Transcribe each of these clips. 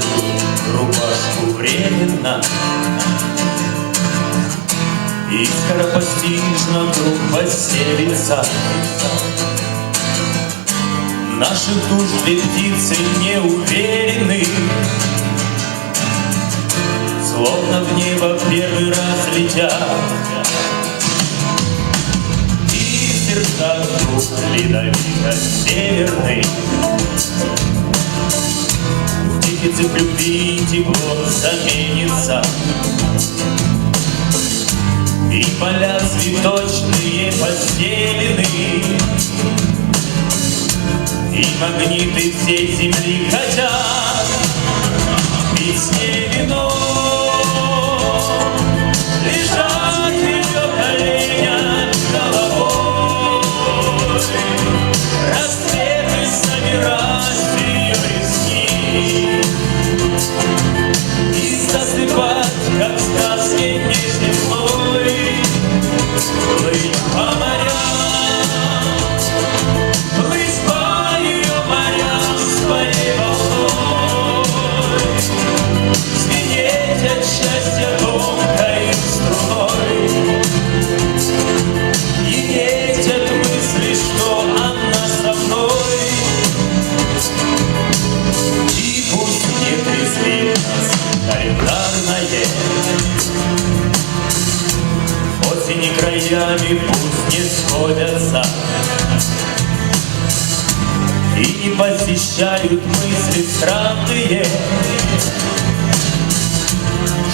свою рубашку временно. И скоропостижно вдруг поселится Наших душ две птицы не уверены Словно в небо первый раз летят. И в сердцах вдруг ледовито северный Дефицит любви и тепло заменится. И поля цветочные постелены И магниты всей земли хотят краями пусть не сходятся. И не посещают мысли странные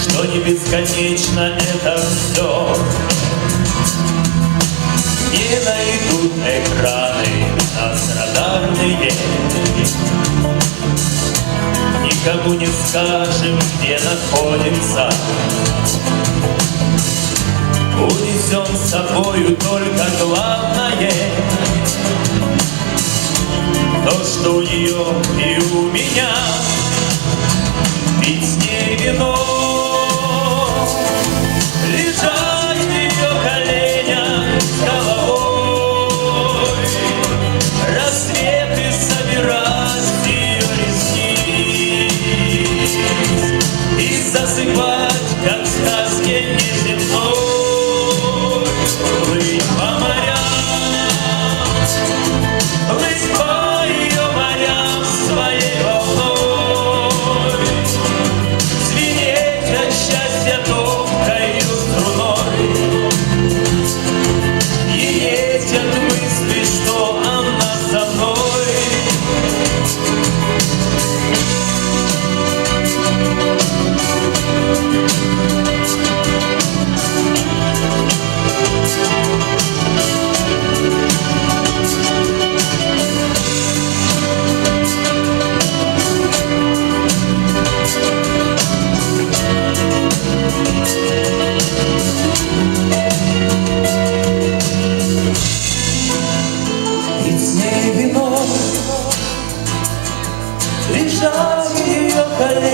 Что не бесконечно это все Не найдут экраны нас Никому не скажем, где находимся Унесем с собою только главное. То, что у нее и у меня. Пить с ней вино Please. Sabi your kalit